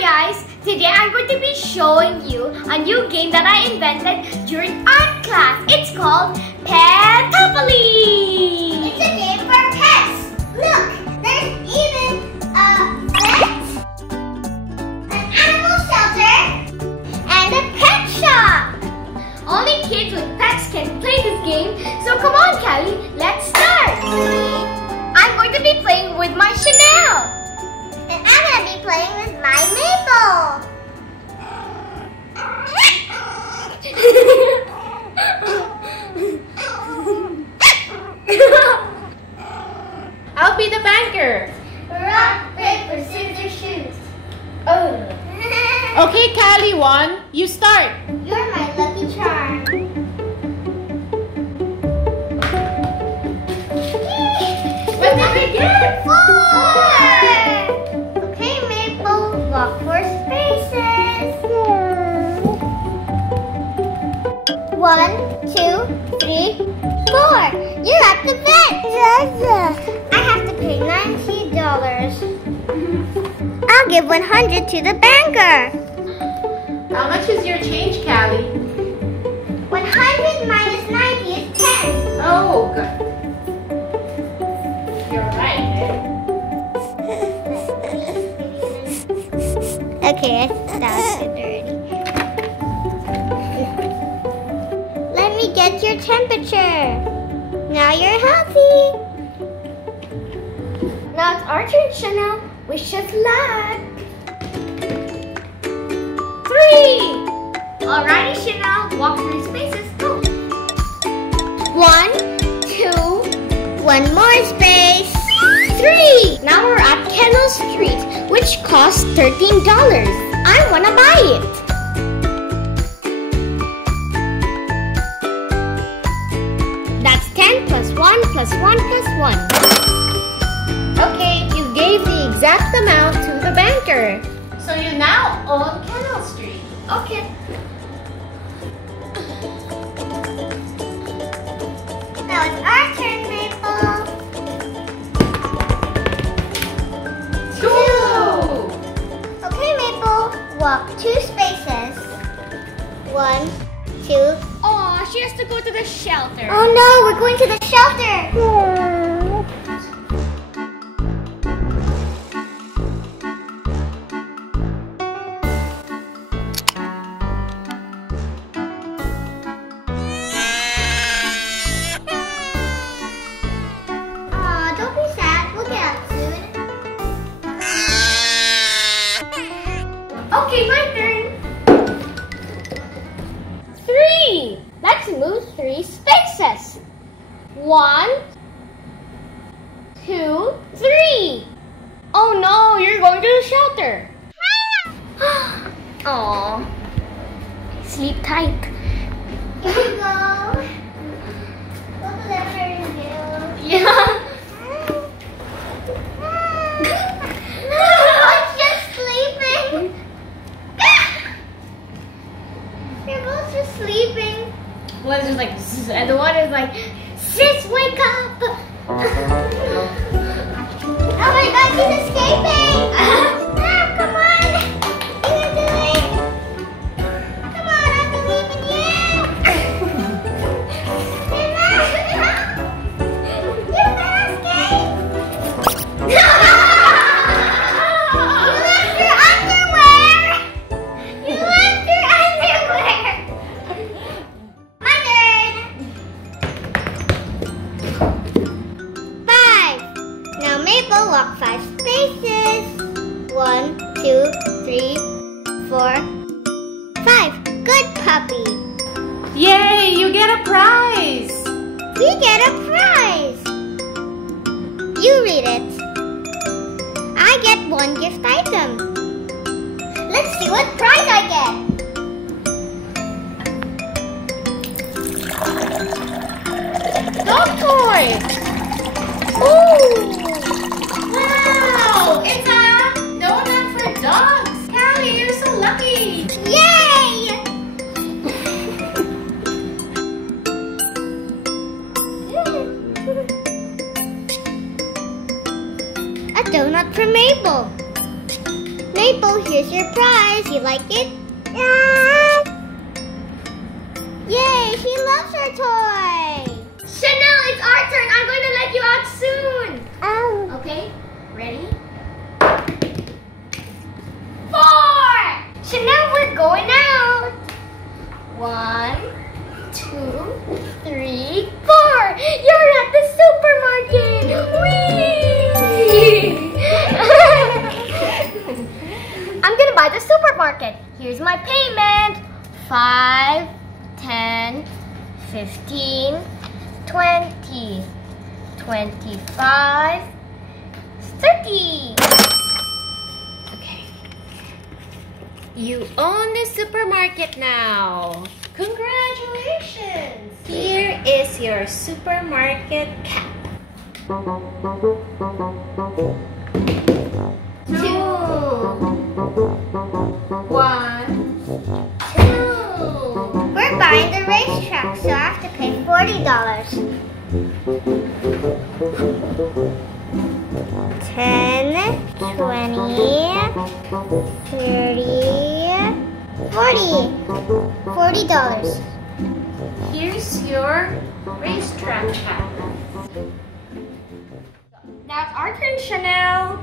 guys! Today I'm going to be showing you a new game that I invented during art class. It's called Petopoly! It's a game for pets! Look! There's even a vet, an animal shelter, and a pet shop! Only kids with pets can play this game, so come on Callie, let's start! I'm going to be playing with my Chanel! And I'm going to be playing with my Maple! I'll be the banker. Rock, paper, scissors, shoes. Oh. Okay, Callie, one. You start. You're my lucky charm. What did we get? 4! Okay, Maple, walk 4 spaces. 1, 2, 3, 4. You're at the vet. I have to pay $90. I'll give 100 to the banker. How much is your change, Callie? 100 minus 90 is 10. Oh, good. You're right. Okay, that's dirty. Let me get your temperature. Now you're healthy. Now it's our turn, Chanel. Wish us luck. 3! Alrighty, Chanel. Walk 3 spaces. Go. 1, 2, 1 more space. 3! Now we're at Kennel Street, which costs $13. I want to buy it. That's 10 plus 1 plus 1 plus 1. Okay, you gave the exact amount to the banker. So you now own Kennel Street. Okay. Now it's our turn, Maple. 2! Okay, Maple, walk 2 spaces. 1, 2. Oh, she has to go to the shelter. Oh no, we're going to the shelter. Aw, don't be sad. We'll get out soon. Okay, my turn. 3! Let's move 3 spaces. 1, 2, 3. Oh no, you're going to the shelter. Aw. Sleep tight. Here we go. Go to the Ferris wheel. Yeah. No, it's just sleeping. They're both just sleeping. One's just like, zzz, and the one is like, sis, wake up. Oh my God, she's escaping. Come on. You can do it. Come on, I believe in you. You can escape. You left your underwear. You left your underwear. My turn. 5. Now Maple, walk 5 spaces. 1, 2, 3, 4, 5. Good puppy. Yay, you get a prize. We get a prize. You read it. I get 1 gift item. Let's see what prize I get. Dog toy. Ooh. Wow, it's a donut for dogs. Callie, you're so lucky. Yay! A donut for Maple. Maple, Here's your prize. You like it? Yeah. Yay, she loves her toy. Chanel, it's our turn. I'm going to let you out soon. Oh. Okay, ready? 4! Chanel, we're going out. 1, 2, 3, 4. You're at the supermarket. Whee! I'm gonna buy the supermarket. Here's my payment. 5, 10, 15, 20, 25, 30. Okay. You own the supermarket now. Congratulations! Here is your supermarket cap. 2, 1, 2. We're buying the racetrack, so I have to pay $40. 10, 20, 30, $40. Here's your racetrack cap. Now it's our turn, Chanel.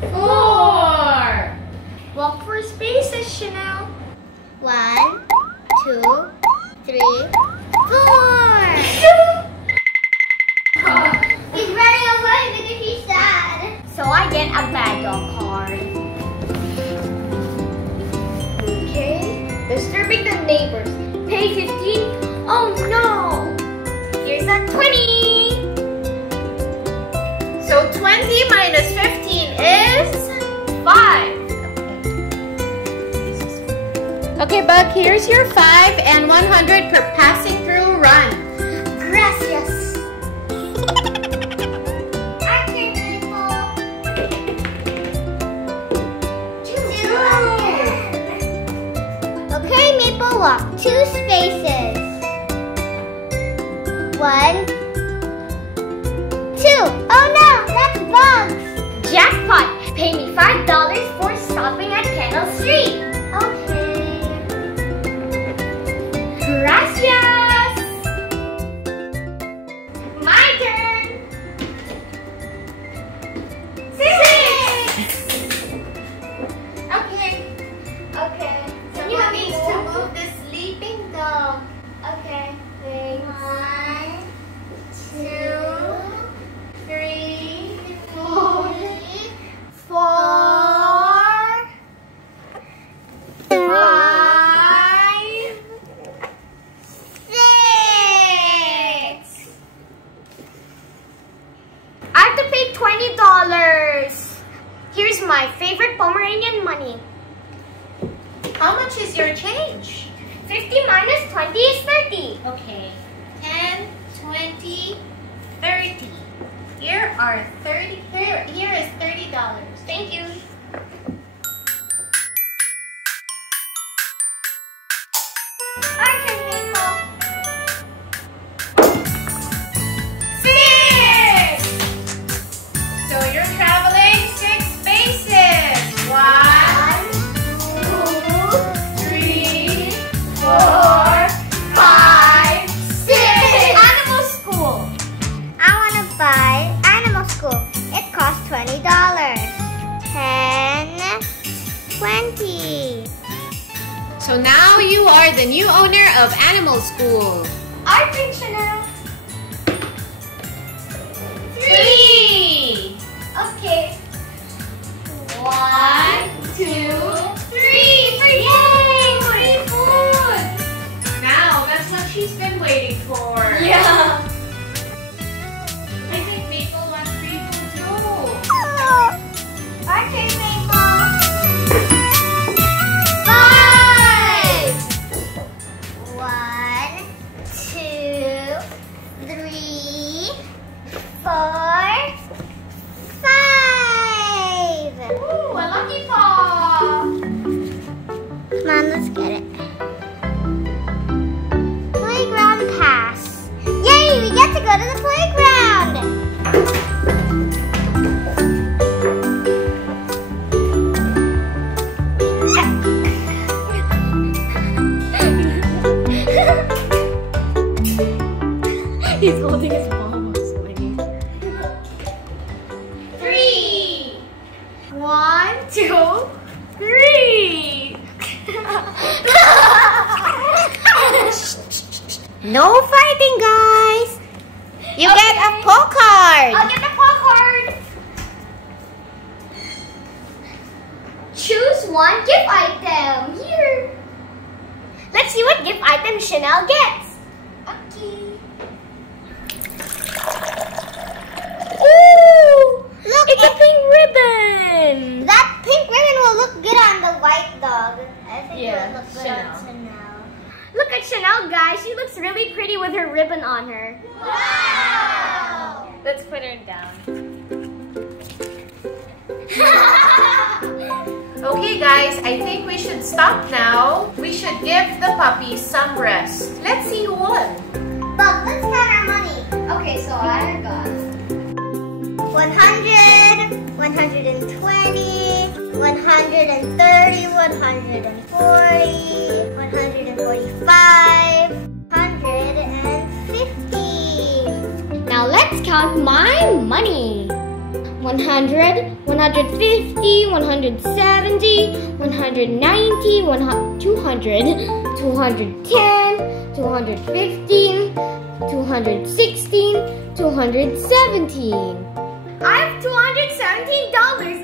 4. Walk for spaces, Chanel. 1, 2, 3, 4. He's running away because he's sad. So I get a bad dog card. Okay. Disturbing the neighbors. Pay 15. Oh no! Here's a 20. So 20 minus 15 is 5. Okay, Bug, here's your 5 and 100 per passing through run. Gracias. Okay, Maple, walk 2 spaces. 1, 2. Oh no, that's bugs. Jackpot! Pay me $5 for stopping at Kennel Street. Okay. Gracias! My turn! 6! Okay. Someone needs to move the sleeping dog. Okay, thanks. 1, 2, 3, 4, 4, 5, 6. I have to pay $20. Here's my favorite Pomeranian money. How much is your change? 50 minus 20 is 30. Okay. 10, 20, 30. Here are 30. Here is $30. Thank you. Our turn, Maple. 6! So you're traveling 6 spaces. 1, 2, 3, 4, 5, 6. Animal school. I want to buy Animal School. It costs $20. 10, 20. So now you are the new owner of Animal School. Our turn, Chanel. 3. Okay. 1, 2, 3. Yay! Free food! Now that's what she's been waiting for. Yeah. I think Maple wants free food too. Our turn, Maple. 5. 1, 2, 1, 2, 3. No fighting, guys. You get a paw card. I'll get the paw card. Choose one gift item. Here. Let's see what gift item Chanel gets. Okay. Ooh! Look, It's a pink ribbon. that pink ribbon will look good on the white dog. I think it will look good Chanel. on Chanel. Look at Chanel, guys. She looks really pretty with her ribbon on her. Wow! Let's put her down. Okay, guys, I think we should stop now. We should give the puppies some rest. Let's see who won. But let's count our money. Okay, so I got 100, 120, 130, 140, 145, 150. Now let's count my money. 100, 150, 170, 190, 200, 210, 215, 216, 217. I have $217